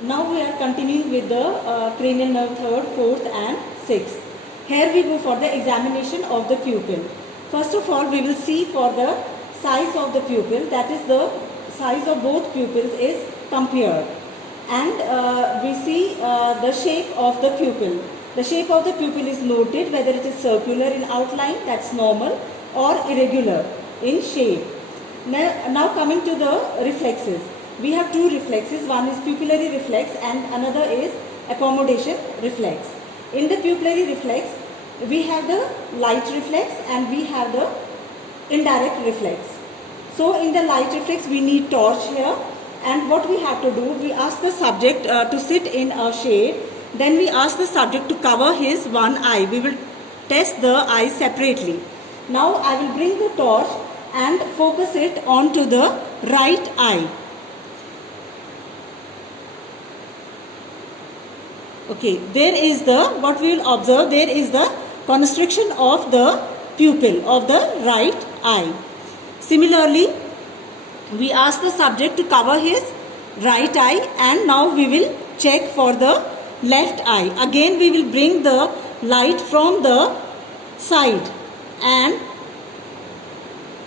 Now we are continuing with the cranial nerve 3rd, 4th and 6th. Here we go for the examination of the pupil. First of all, we will see for the size of the pupil, that is the size of both pupils is compared. And we see the shape of the pupil. The shape of the pupil is noted, whether it is circular in outline, that's normal, or irregular in shape. Now coming to the reflexes. We have two reflexes, one is pupillary reflex and another is accommodation reflex. In the pupillary reflex, we have the light reflex and we have the indirect reflex. So in the light reflex, we need torch here, and what we have to do, we ask the subject to sit in a shade, then we ask the subject to cover his one eye. We will test the eye separately. Now I will bring the torch and focus it onto the right eye. Okay, there is the, what we will observe, there is the constriction of the pupil of the right eye. Similarly, we ask the subject to cover his right eye, and now we will check for the left eye. Again we will bring the light from the side and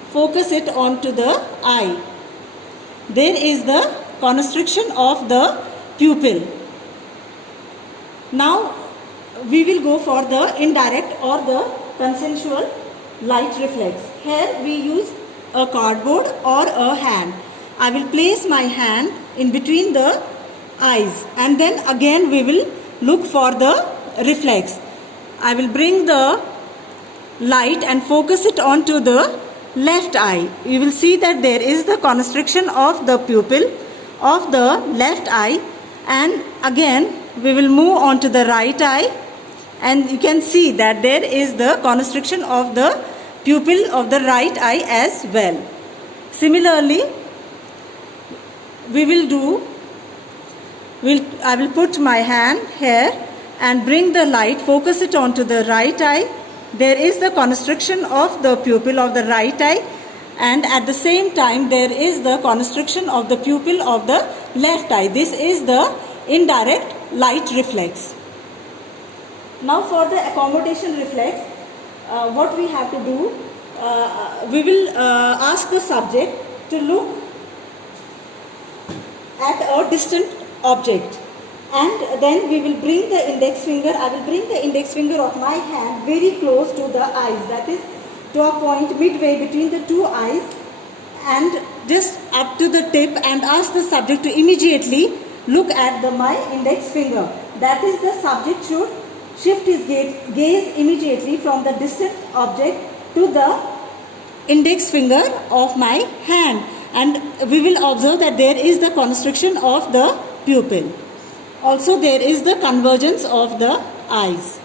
focus it onto the eye. There is the constriction of the pupil. Now we will go for the indirect or the consensual light reflex. Here we use a cardboard or a hand. I will place my hand in between the eyes, and then again we will look for the reflex. I will bring the light and focus it onto the left eye. You will see that there is the constriction of the pupil of the left eye, and again we will move on to the right eye, and you can see that there is the constriction of the pupil of the right eye as well. Similarly, I will put my hand here and bring the light, focus it onto the right eye. There is the constriction of the pupil of the right eye, and at the same time there is the constriction of the pupil of the left eye. This is the indirect light reflex. Now for the accommodation reflex, what we have to do, we will ask the subject to look at a distant object, and then we will bring the index finger, I will bring the index finger of my hand very close to the eyes, that is to a point midway between the two eyes, and just up to the tip, and ask the subject to immediately look at my index finger. That is, the subject should shift his gaze immediately from the distant object to the index finger of my hand, and we will observe that there is the constriction of the pupil. Also there is the convergence of the eyes.